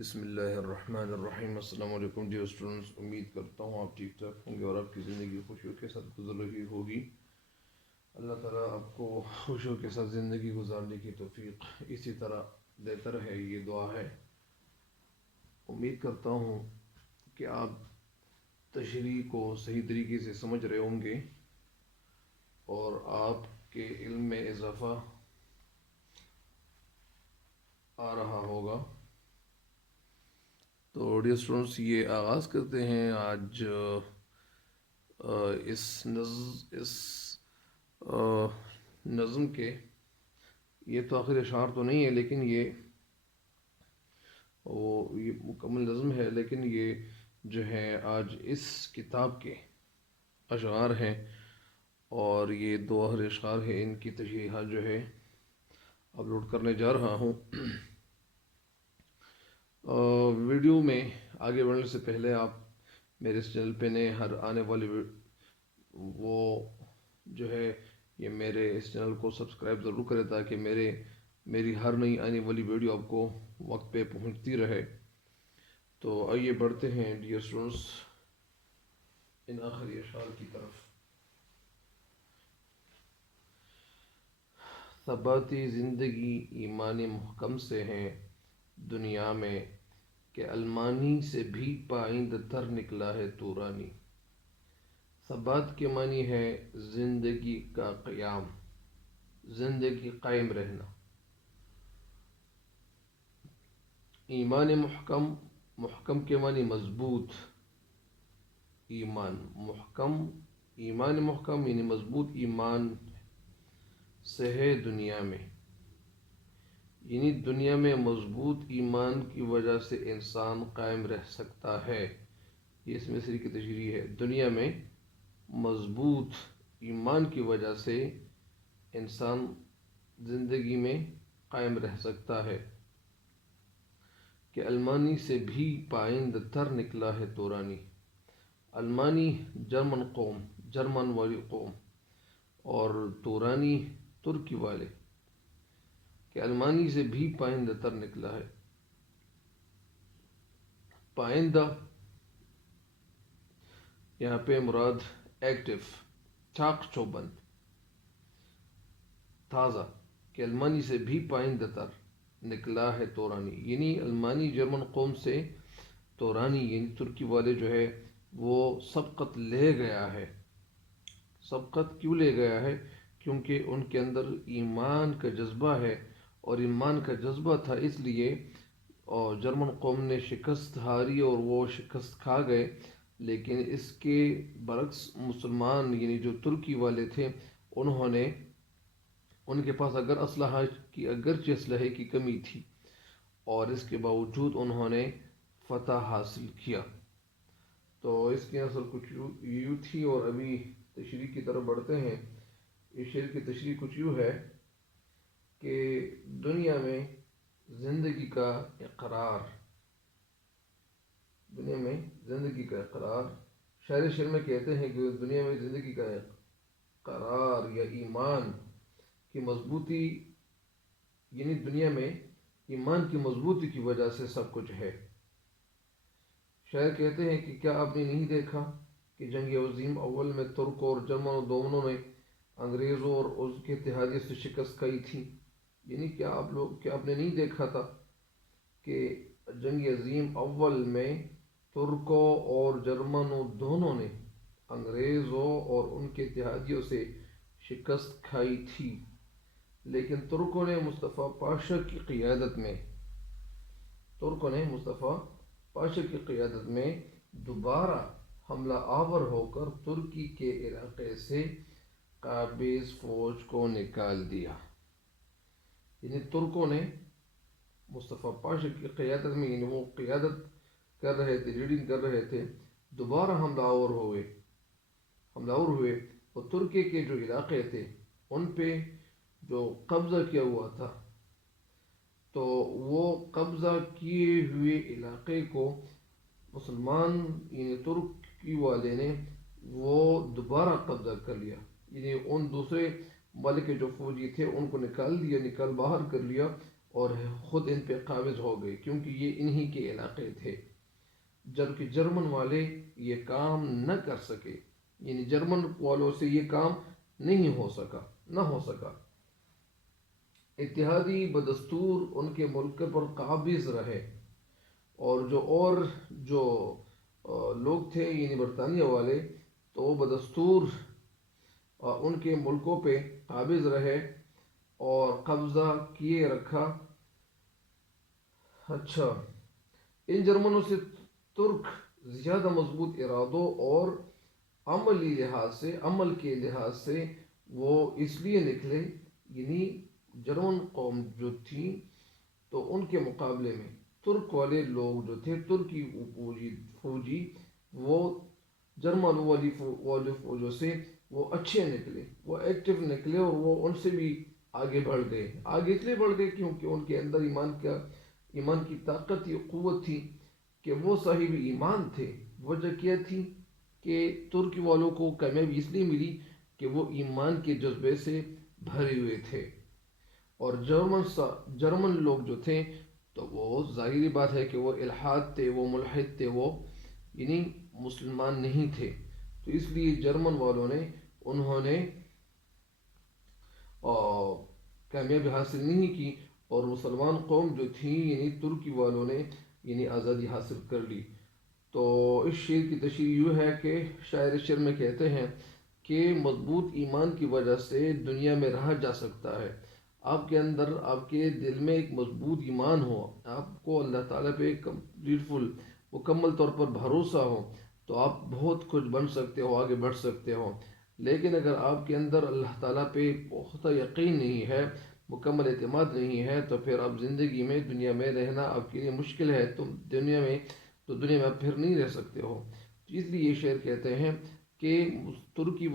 بسم اللہ الرحمن الرحیم۔ السلام علیکم ڈیئر اسٹوڈنٹس، امید کرتا ہوں آپ ٹھیک ٹھاک ہوں گے اور آپ کی زندگی خوشیوں کے ساتھ گزر رہی ہوگی۔ اللہ تعالیٰ آپ کو خوشیوں کے ساتھ زندگی گزارنے کی توفیق اسی طرح دیتا رہے، یہ دعا ہے۔ امید کرتا ہوں کہ آپ تشریح کو صحیح طریقے سے سمجھ رہے ہوں گے اور آپ کے علم میں اضافہ آ رہا ہوگا۔ تو ڈیئر اسٹوڈنٹس، یہ آغاز کرتے ہیں آج اس نظم کے۔ یہ تو آخر اشعار تو نہیں ہے، لیکن یہ مکمل نظم ہے، لیکن یہ جو ہے آج اس کتاب کے اشعار ہیں اور یہ دو آخری اشعار ہیں۔ ان کی تشریحات جو ہے اپلوڈ کرنے جا رہا ہوں۔ ویڈیو میں آگے بڑھنے سے پہلے آپ میرے اس چینل پہ نئے، ہر آنے والی وہ جو ہے یہ میرے اس چینل کو سبسکرائب ضرور کرے تاکہ میری ہر نئی آنے والی ویڈیو آپ کو وقت پہ پہنچتی رہے۔ تو آئیے بڑھتے ہیں ڈیئر اسٹوڈنٹس ان آخری اشعار کی طرف۔ ثباتی زندگی ایمان محکم سے ہے دنیا میں، کہ المانی سے بھی پائند تر نکلا ہے تورانی۔ ثبات کے معنی ہے زندگی کا قیام، زندگی قائم رہنا۔ ایمان محکم، محکم کے معنی مضبوط، ایمان محکم، ایمان محکم یعنی مضبوط ایمان سے ہے دنیا میں، یعنی دنیا میں مضبوط ایمان کی وجہ سے انسان قائم رہ سکتا ہے۔ یہ اس مصری کی تشریح ہے۔ دنیا میں مضبوط ایمان کی وجہ سے انسان زندگی میں قائم رہ سکتا ہے، کہ المانی سے بھی پائند تر نکلا ہے تورانی۔ المانی جرمن قوم، جرمن والی قوم، اور تورانی ترکی والے، کہ المانی سے بھی پائندہ تر نکلا ہے۔ پائندہ یہاں پہ مراد ایکٹیو، چاق چوبند، تازہ، کہ المانی سے بھی پائندہ تر نکلا ہے تورانی، یعنی المانی جرمن قوم سے تورانی یعنی ترکی والے جو ہے وہ سبقت لے گیا ہے۔ سبقت کیوں لے گیا ہے؟ کیونکہ ان کے اندر ایمان کا جذبہ ہے، اور ایمان کا جذبہ تھا، اس لیے اور جرمن قوم نے شکست ہاری اور وہ شکست کھا گئے۔ لیکن اس کے برعکس مسلمان یعنی جو ترکی والے تھے، ان کے پاس اگرچہ اسلحے کی کمی تھی، اور اس کے باوجود انہوں نے فتح حاصل کیا۔ تو اس کی اصل کچھ یوں تھی، اور ابھی تشریح کی طرف بڑھتے ہیں۔ اس شعر کی تشریح کچھ یوں ہے کہ دنیا میں زندگی کا اقرار، دنیا میں زندگی کا اقرار، شعر میں کہتے ہیں کہ دنیا میں زندگی کا اقرار یا ایمان کی مضبوطی، یعنی دنیا میں ایمان کی مضبوطی کی وجہ سے سب کچھ ہے۔ شاعر کہتے ہیں کہ کیا آپ نے نہیں دیکھا کہ جنگ عظیم اول میں ترک اور جرمن دونوں نے انگریزوں اور اس کے اتحادیوں سے شکست کھائی تھی؟ یعنی کیا آپ نے نہیں دیکھا تھا کہ جنگ عظیم اول میں ترکوں اور جرمنوں دونوں نے انگریزوں اور ان کے اتحادیوں سے شکست کھائی تھی، لیکن ترکوں نے مصطفیٰ پاشا کی قیادت میں دوبارہ حملہ آور ہو کر ترکی کے علاقے سے قابض فوج کو نکال دیا۔ یعنی ترکوں نے مصطفیٰ پاشا کی قیادت میں، یعنی وہ قیادت کر رہے تھے، لیڈنگ کر رہے تھے، دوبارہ حملہ آور ہوئے اور ترکی کے جو علاقے تھے ان پہ جو قبضہ کیا ہوا تھا، تو وہ قبضہ کیے ہوئے علاقے کو مسلمان یعنی ترکی والے نے وہ دوبارہ قبضہ کر لیا، یعنی ان دوسرے ملک کے جو فوجی تھے ان کو نکال باہر کر لیا، اور خود ان پہ قابض ہو گئے، کیونکہ یہ انہی کے علاقے تھے، جبکہ جرمن والے یہ کام نہ کر سکے، یعنی جرمن والوں سے یہ کام نہیں ہو سکا۔ اتحادی بدستور ان کے ملک پر قابض رہے، اور جو لوگ تھے یعنی برطانیہ والے، تو وہ بدستور ان کے ملکوں پہ قابض رہے اور قبضہ کیے رکھا۔ اچھا، ان جرمنوں سے ترک زیادہ مضبوط ارادوں اور عمل کے لحاظ سے وہ اس لیے نکلے، یعنی جرمن قوم جو تھی تو ان کے مقابلے میں ترک والے لوگ جو تھے، ترکی فوجی، وہ جرمن والی فوجوں سے وہ اچھے نکلے، وہ ایکٹیو نکلے، اور وہ ان سے بھی آگے بڑھ گئے۔ آگے اس لیے بڑھ گئے کیونکہ ان کے اندر ایمان کی طاقت، یہ قوت تھی کہ وہ صاحب ایمان تھے۔ وجہ کیا تھی کہ ترکی والوں کو کامیابی اس لیے ملی کہ وہ ایمان کے جذبے سے بھرے ہوئے تھے، اور جرمن لوگ جو تھے تو وہ ظاہری بات ہے کہ وہ الحاد تھے، وہ ملحد تھے، وہ یعنی مسلمان نہیں تھے۔ تو اس لیے جرمن والوں نے انہوں نے کامیابی حاصل نہیں کی، اور مسلمان قوم جو تھی یعنی ترکی والوں نے یعنی آزادی حاصل کر لی۔ تو اس شعر کی تشریح یوں ہے کہ شاعر اس شعر میں کہتے ہیں کہ مضبوط ایمان کی وجہ سے دنیا میں رہا جا سکتا ہے۔ آپ کے اندر، آپ کے دل میں ایک مضبوط ایمان ہو، آپ کو اللہ تعالیٰ پہ مکمل طور پر بھروسہ ہو، تو آپ بہت کچھ بن سکتے ہو، آگے بڑھ سکتے ہو۔ لیکن اگر آپ کے اندر اللہ تعالیٰ پہ پختہ یقین نہیں ہے، مکمل اعتماد نہیں ہے، تو پھر آپ زندگی میں، دنیا میں رہنا آپ کے لیے مشکل ہے، تو دنیا میں آپ پھر نہیں رہ سکتے ہو۔ اس لیے یہ شعر کہتے ہیں کہ ترکی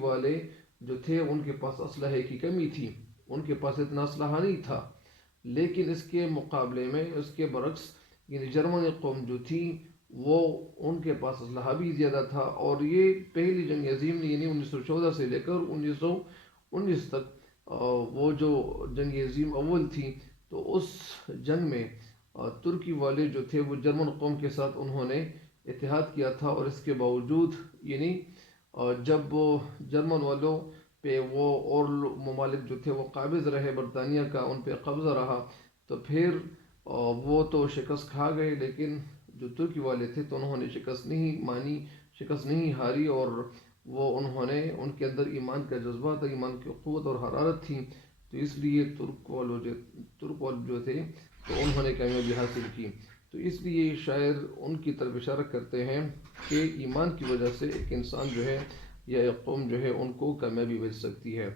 والے جو تھے ان کے پاس اسلحے کی کمی تھی، ان کے پاس اتنا اسلحہ نہیں تھا، لیکن اس کے مقابلے میں، اس کے برعکس، یعنی جرمن قوم جو تھی وہ ان کے پاس اسلحہ بھی زیادہ تھا، اور یہ پہلی جنگ عظیم یعنی 1914 سے لے کر 1919 تک وہ جو جنگ عظیم اول تھی، تو اس جنگ میں ترکی والے جو تھے وہ جرمن قوم کے ساتھ انہوں نے اتحاد کیا تھا، اور اس کے باوجود یعنی جب جرمن والوں پہ وہ اور ممالک جو تھے وہ قابض رہے، برطانیہ کا ان پہ قبضہ رہا، تو پھر وہ تو شکست کھا گئے، لیکن جو ترکی والے تھے تو انہوں نے شکست نہیں مانی، شکست نہیں ہاری، اور وہ ان کے اندر ایمان کا جذبہ تھا، ایمان کی قوت اور حرارت تھی، تو اس لیے ترک والے جو تھے تو انہوں نے کامیابی حاصل کی۔ تو اس لیے شاعر ان کی طرف اشارہ کرتے ہیں کہ ایمان کی وجہ سے ایک انسان جو ہے یا ایک قوم جو ہے ان کو کامیابی مل سکتی ہے،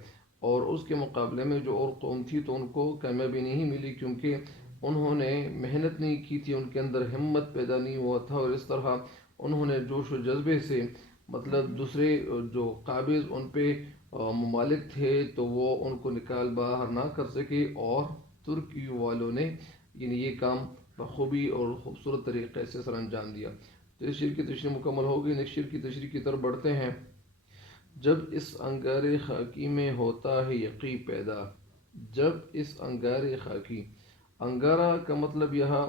اور اس کے مقابلے میں جو اور قوم تھی تو ان کو کامیابی نہیں ملی، کیونکہ انہوں نے محنت نہیں کی تھی، ان کے اندر ہمت پیدا نہیں ہوا تھا، اور اس طرح انہوں نے جوش و جذبے سے، مطلب دوسرے جو قابض ان پہ ممالک تھے تو وہ ان کو نکال باہر نہ کر سکے، اور ترکی والوں نے یعنی یہ کام بخوبی اور خوبصورت طریقے سے سر انجام دیا۔ تو اس شعر کی تشریح مکمل ہو گئی، نیکسٹ شعر کی تشریح کی طرف بڑھتے ہیں۔ جب اس انگار خاکی میں ہوتا ہے یقیں پیدا، جب اس انگار خاکی، انگارہ کا مطلب یہاں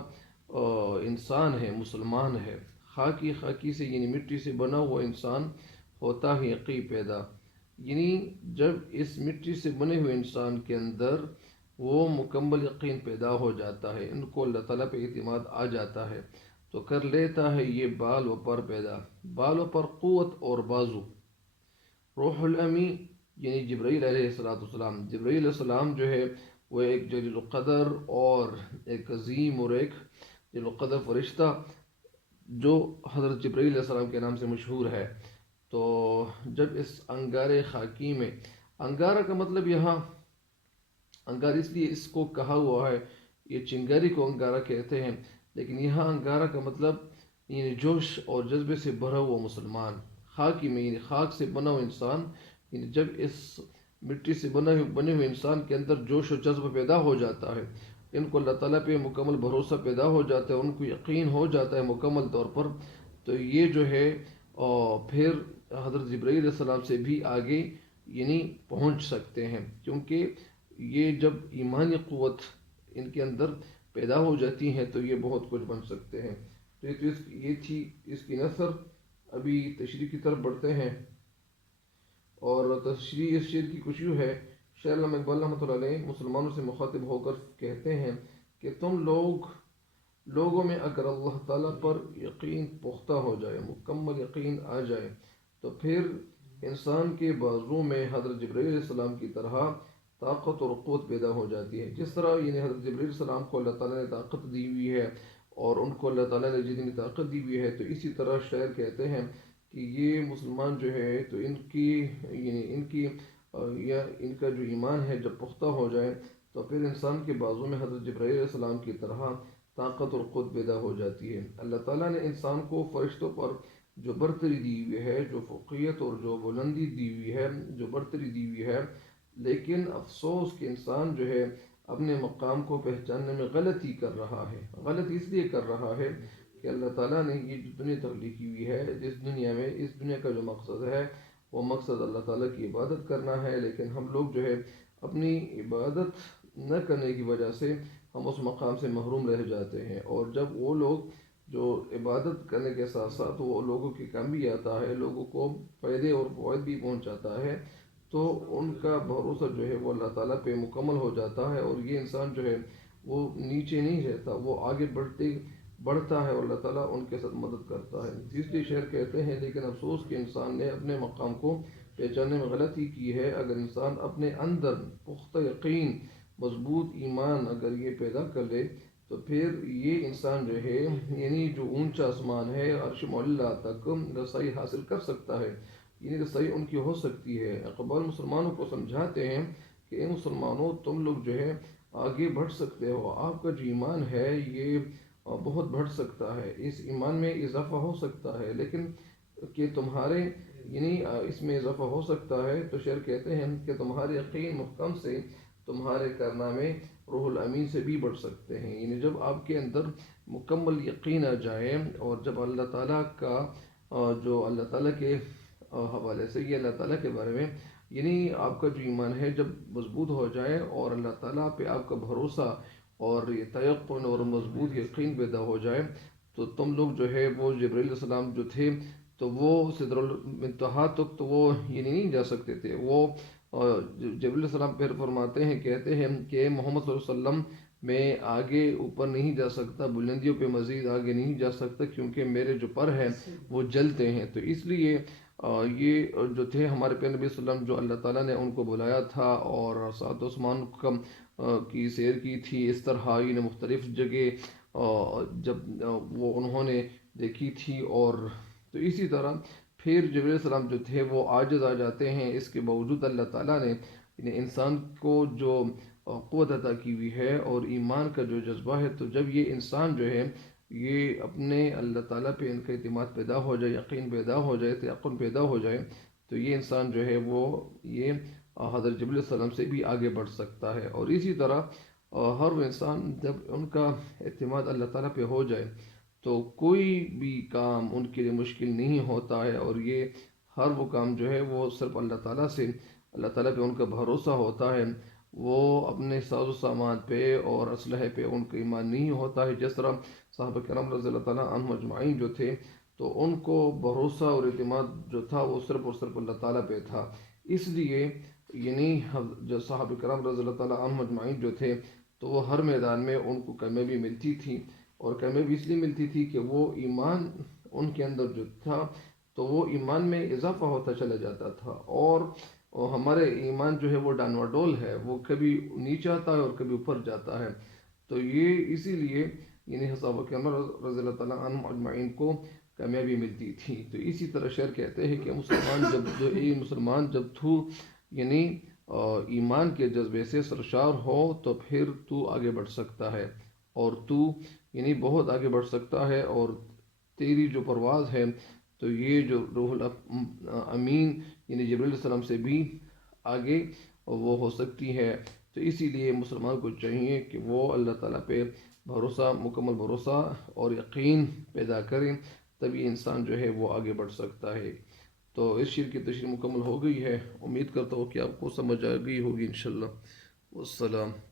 انسان ہے، مسلمان ہے، خاکی سے یعنی مٹی سے بنا ہوا انسان ہوتا ہے یقیں پیدا، یعنی جب اس مٹی سے بنے ہوئے انسان کے اندر وہ مکمل یقین پیدا ہو جاتا ہے، ان کو اللہ تعالیٰ پہ اعتماد آ جاتا ہے، تو کر لیتا ہے یہ بال و پر پیدا، بال و پر قوت اور بازو۔ روح الامی یعنی جبرائیل علیہ السلام، جبرائیل علیہ السلام جو ہے وہ ایک جلیل القدر اور ایک عظیم اور ایک جلیل القدر فرشتہ جو حضرت جبرائیل علیہ السلام کے نام سے مشہور ہے۔ تو جب اس انگار خاکی میں، انگارہ کا مطلب یہاں، انگار اس لیے اس کو کہا ہوا ہے، یہ چنگاری کو انگارہ کہتے ہیں، لیکن یہاں انگارہ کا مطلب یعنی جوش اور جذبے سے بھرا ہوا مسلمان، خاکی میں یعنی خاک سے بنا ہوا انسان، یعنی جب اس مٹی سے بنے ہوئے انسان کے اندر جوش و جذبہ پیدا ہو جاتا ہے، ان کو اللہ تعالیٰ پہ مکمل بھروسہ پیدا ہو جاتا ہے، ان کو یقین ہو جاتا ہے مکمل طور پر، تو یہ جو ہے پھر حضرت جبرائیل علیہ السلام سے بھی آگے یعنی پہنچ سکتے ہیں، کیونکہ یہ جب ایمانی قوت ان کے اندر پیدا ہو جاتی ہیں تو یہ بہت کچھ بن سکتے ہیں۔ تو یہ تھی اس کی نثر۔ ابھی تشریح کی طرف بڑھتے ہیں، اور تشریح اس شعر کی کچھ یوں ہے۔ شاعر علامہ اقبال رحمۃ اللہ علیہ مسلمانوں سے مخاطب ہو کر کہتے ہیں کہ تم لوگوں میں اگر اللہ تعالیٰ پر یقین پختہ ہو جائے، مکمل یقین آ جائے، تو پھر انسان کے بازو میں حضرت جبرائیل علیہ السلام کی طرح طاقت اور قوت پیدا ہو جاتی ہے۔ جس طرح حضرت جبرائیل علیہ السلام کو اللہ تعالیٰ نے طاقت دی ہوئی ہے اور ان کو اللہ تعالیٰ نے جتنی طاقت دی ہوئی ہے، تو اسی طرح شاعر کہتے ہیں کہ یہ مسلمان جو ہے تو ان کا جو ایمان ہے جب پختہ ہو جائے تو پھر انسان کے بازو میں حضرت جبرائیل علیہ السلام کی طرح طاقت اور قوت پیدا ہو جاتی ہے۔ اللہ تعالیٰ نے انسان کو فرشتوں پر جو برتری دی ہوئی ہے، جو فوقیت اور جو بلندی دی ہوئی ہے، جو برتری دی ہوئی ہے، لیکن افسوس کہ انسان جو ہے اپنے مقام کو پہچاننے میں غلطی کر رہا ہے۔ غلط اس لیے کر رہا ہے کہ اللہ تعالیٰ نے یہ جو دنیا تخلیق کی ہوئی ہے، جس دنیا میں اس دنیا کا جو مقصد ہے وہ مقصد اللہ تعالیٰ کی عبادت کرنا ہے، لیکن ہم لوگ جو ہے اپنی عبادت نہ کرنے کی وجہ سے ہم اس مقام سے محروم رہ جاتے ہیں۔ اور جب وہ لوگ جو عبادت کرنے کے ساتھ ساتھ وہ لوگوں کے کام بھی آتا ہے، لوگوں کو فائدے اور فوائد بھی پہنچاتا ہے، تو ان کا بھروسہ جو ہے وہ اللہ تعالیٰ پہ مکمل ہو جاتا ہے، اور یہ انسان جو ہے وہ نیچے نہیں رہتا، وہ آگے بڑھتا ہے، اور اللہ تعالیٰ ان کے ساتھ مدد کرتا ہے۔ اس لیے شعر کہتے ہیں لیکن افسوس کہ انسان نے اپنے مقام کو پہچاننے میں غلطی کی ہے۔ اگر انسان اپنے اندر پختہ یقین، مضبوط ایمان اگر یہ پیدا کر لے تو پھر یہ انسان جو ہے جو اونچا آسمان ہے عرش معلیٰ تک رسائی حاصل کر سکتا ہے، رسائی ان کی ہو سکتی ہے۔ اقبال مسلمانوں کو سمجھاتے ہیں کہ اے مسلمانوں، تم لوگ جو ہے آگے بڑھ سکتے ہو، آپ کا جو ایمان ہے یہ بہت بڑھ سکتا ہے، اس ایمان میں اضافہ ہو سکتا ہے، لیکن کہ تمہارے اس میں اضافہ ہو سکتا ہے۔ تو شعر کہتے ہیں کہ تمہارے یقین محکم سے تمہارے کارنامے روح الامین سے بھی بڑھ سکتے ہیں۔ جب آپ کے اندر مکمل یقین آ جائے، اور جب اللہ تعالیٰ کا جو اللہ تعالیٰ کے حوالے سے یہ اللہ تعالیٰ کے بارے میں آپ کا جو ایمان ہے جب مضبوط ہو جائے، اور اللہ تعالیٰ پہ آپ کا بھروسہ اور یہ تیقن اور مضبوط یقین پیدا ہو جائے، تو تم لوگ جو ہے وہ جبرائیل علیہ السلام جو تھے تو وہ سدر المنتہا تک تو وہ نہیں جا سکتے تھے۔ وہ جبرائیل علیہ السلام پھر فرماتے ہیں، کہتے ہیں کہ محمد صلی اللہ علیہ وسلم میں آگے اوپر نہیں جا سکتا، بلندیوں پہ مزید آگے نہیں جا سکتا، کیونکہ میرے جو پر ہیں وہ جلتے ہیں۔ تو اس لیے یہ جو تھے ہمارے پیارے نبی صلی اللہ علیہ وسلم، جو اللہ تعالیٰ نے ان کو بلایا تھا اور سات آسمان کی سیر کی تھی، اس طرح مختلف جگہ جب وہ انہوں نے دیکھی تھی، اور تو اسی طرح پھر جبرائیل علیہ السلام جو تھے وہ عاجز آ جاتے ہیں۔ اس کے باوجود اللہ تعالیٰ نے انسان کو جو قوت عطا کی ہوئی ہے اور ایمان کا جو جذبہ ہے، تو جب یہ انسان جو ہے یہ اپنے اللہ تعالیٰ پہ ان کا اعتماد پیدا ہو جائے، یقین پیدا ہو جائے، یقین پیدا ہو جائے، تو یہ انسان جو ہے وہ یہ حضرت جبرائیل علیہ السلام سے بھی آگے بڑھ سکتا ہے۔ اور اسی طرح ہر وہ انسان جب ان کا اعتماد اللہ تعالیٰ پہ ہو جائے تو کوئی بھی کام ان کے لیے مشکل نہیں ہوتا ہے، اور یہ ہر وہ کام جو ہے وہ صرف اللہ تعالیٰ پہ ان کا بھروسہ ہوتا ہے۔ وہ اپنے ساز و سامان پہ اور اسلحے پہ ان کا ایمان نہیں ہوتا ہے۔ جس طرح صحابہ کرام رضی اللہ تعالیٰ عنہم اجمعین جو تھے تو ان کو بھروسہ اور اعتماد جو تھا وہ صرف اور صرف اللہ تعالیٰ پہ تھا۔ اس لیے جو صحابہ کرام رضی اللہ تعالیٰ عنہم اجمعین جو تھے تو وہ ہر میدان میں ان کو کامیابی ملتی تھی، اور کامیابی اس لیے ملتی تھی کہ وہ ایمان ان کے اندر جو تھا تو وہ ایمان میں اضافہ ہوتا چلا جاتا تھا، اور ہمارے ایمان جو ہے وہ ڈانوا ڈول ہے، وہ کبھی نیچے آتا ہے اور کبھی اوپر جاتا ہے۔ تو یہ اسی لیے صحابہ کرام رضی اللہ تعالیٰ عنہم اجمعین کو کامیابی ملتی تھی۔ تو اسی طرح شعر کہتے ہیں کہ مسلمان جب تو ایمان کے جذبے سے سرشار ہو تو پھر تو آگے بڑھ سکتا ہے، اور تو بہت آگے بڑھ سکتا ہے، اور تیری جو پرواز ہے تو یہ جو روح الامین جبرائیل علیہ السلام سے بھی آگے وہ ہو سکتی ہے۔ تو اسی لیے مسلمان کو چاہیے کہ وہ اللہ تعالیٰ پہ بھروسہ، مکمل بھروسہ اور یقین پیدا کریں، تبھی انسان جو ہے وہ آگے بڑھ سکتا ہے۔ تو اس شعر کی تشریح مکمل ہو گئی ہے، امید کرتا ہوں کہ آپ کو سمجھ آ گئی ہوگی انشاءاللہ۔ والسلام.